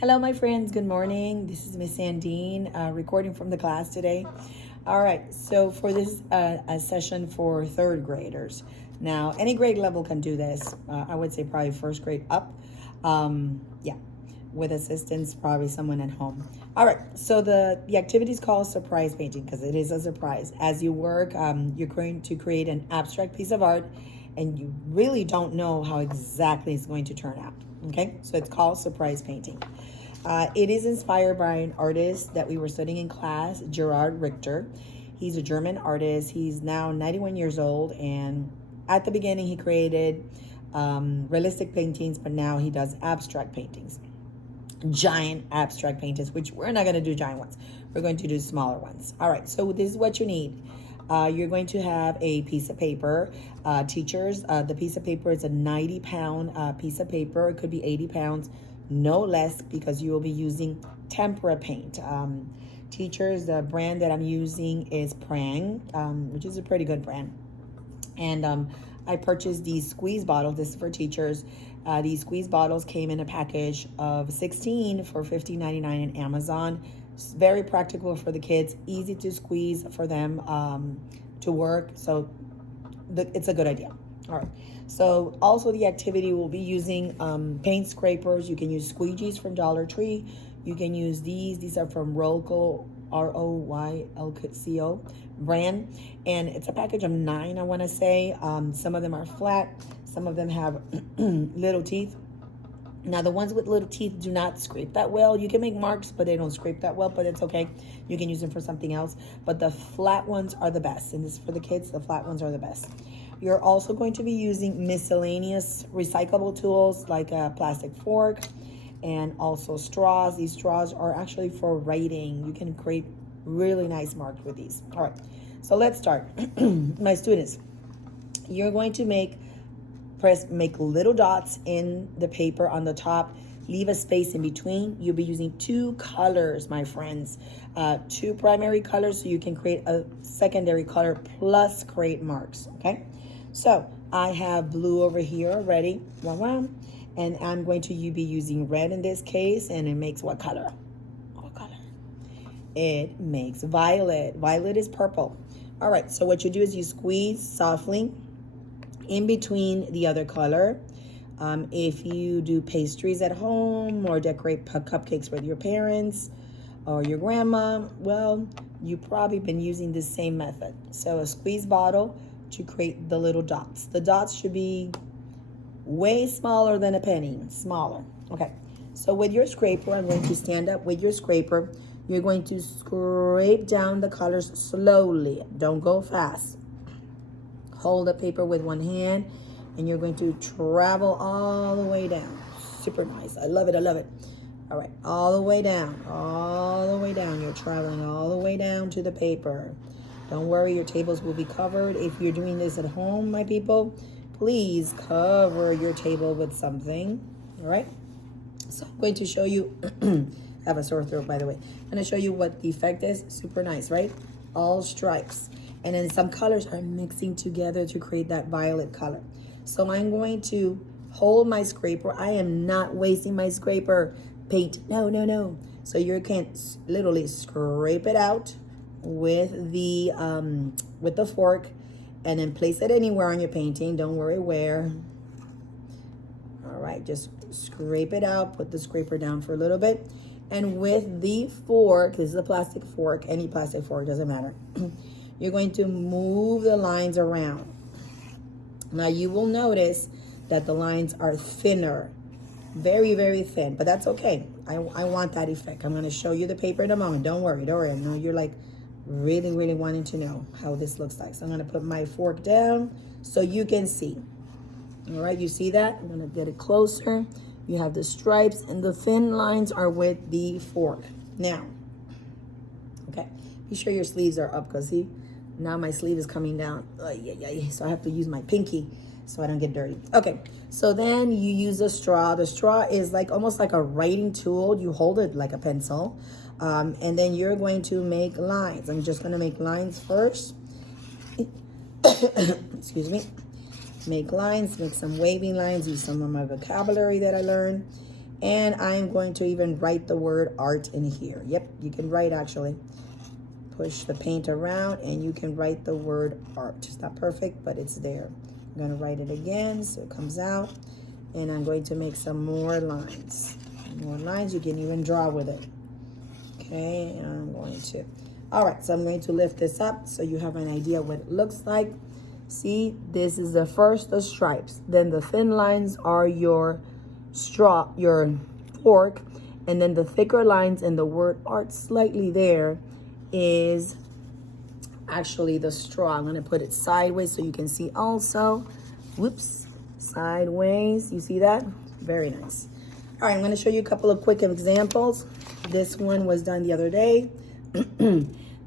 Hello, my friends. Good morning. This is Miss Sandine recording from the class today. All right, so for this a session for third graders. Now, any grade level can do this. I would say probably first grade up. Yeah, with assistance, probably someone at home. All right, so the activity is called surprise painting because it is a surprise. As you work, you're going to create an abstract piece of art, and you really don't know how exactly it's going to turn out. Okay, so it's called surprise painting. It is inspired by an artist that we were studying in class, Gerhard Richter. He's a German artist. He's now 91 years old, and at the beginning he created realistic paintings, but now he does abstract paintings. Giant abstract paintings, which we're not going to do giant ones. We're going to do smaller ones. All right, so this is what you need. You're going to have a piece of paper. Teachers, the piece of paper is a 90-pound piece of paper. It could be 80 pounds, no less, because you will be using tempera paint. Teachers, the brand that I'm using is Prang, which is a pretty good brand. And I purchased these squeeze bottles. This is for teachers. These squeeze bottles came in a package of 16 for $15.99 in Amazon. It's very practical for the kids, easy to squeeze for them to work. So it's a good idea. All right. So also the activity will be using paint scrapers. You can use squeegees from Dollar Tree. You can use these. These are from Royalco, Roylco brand. And it's a package of 9, I want to say. Some of them are flat. Some of them have little teeth. Now, the ones with little teeth do not scrape that well. You can make marks, but they don't scrape that well, but it's okay. You can use them for something else. But the flat ones are the best. And this is for the kids. The flat ones are the best. You're also going to be using miscellaneous recyclable tools like a plastic fork and also straws. These straws are actually for writing. You can create really nice marks with these. All right, so let's start. My students, you're going to make little dots in the paper on the top. Leave a space in between. You'll be using 2 colors, my friends. 2 primary colors, so you can create a secondary color plus create marks, okay? So I have blue over here already, and I'm going to be using red in this case, and it makes what color? What color? It makes violet. Violet is purple. All right, so what you do is you squeeze softly in between the other color. If you do pastries at home or decorate cupcakes with your parents or your grandma, well, you've probably been using the same method. So a squeeze bottle to create the little dots. The dots should be way smaller than a penny, smaller. Okay, so with your scraper, I'm going to stand up with your scraper. You're going to scrape down the colors slowly. Don't go fast. Hold the paper with one hand, and you're going to travel all the way down. Super nice. I love it. I love it. All right, all the way down. All the way down. You're traveling all the way down to the paper. Don't worry, your tables will be covered. If you're doing this at home, my people, please cover your table with something. All right? So I'm going to show you, I have a sore throat, by the way. I'm going to show you what the effect is. Super nice, right? All stripes. And then some colors are mixing together to create that violet color. So I'm going to hold my scraper. I am not wasting my scraper paint. No, no, no. So you can literally scrape it out with the fork, and then place it anywhere on your painting. Don't worry where. All right, just scrape it out. Put the scraper down for a little bit, and with the fork, this is a plastic fork, any plastic fork, doesn't matter. You're going to move the lines around. Now you will notice that the lines are thinner, very, very thin, but that's okay. I want that effect. I'm going to show you the paper in a moment. Don't worry, don't worry. I know you're like really, really wanting to know how this looks like. So I'm going to put my fork down so you can see. All right, you see that? I'm going to get it closer. You have the stripes, and the thin lines are with the fork. Now, okay, be sure your sleeves are up, because see, now my sleeve is coming down. So I have to use my pinky so I don't get dirty. Okay, so then you use a straw. The straw is like almost like a writing tool. You hold it like a pencil. And then you're going to make lines. I'm just going to make lines first. Excuse me. Make lines, make some waving lines, use some of my vocabulary that I learned. And I'm going to even write the word art in here. Yep, you can write actually. Push the paint around and you can write the word art. It's not perfect, but it's there. I'm going to write it again so it comes out. And I'm going to make some more lines. More lines, you can even draw with it. Okay, and I'm going to. All right, so I'm going to lift this up so you have an idea what it looks like. See, this is the first the stripes. Then the thin lines are your your fork. And then the thicker lines and the word art slightly there is actually the straw. I'm going to put it sideways so you can see also. Whoops, sideways. You see that? Very nice. All right, I'm going to show you a couple of quick examples. This one was done the other day.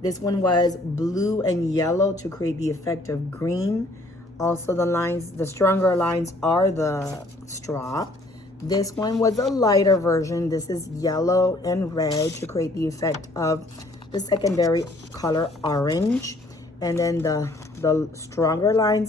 This one was blue and yellow to create the effect of green. Also the lines, the stronger lines are the straw. This one was a lighter version. This is yellow and red to create the effect of the secondary color orange. And then the stronger lines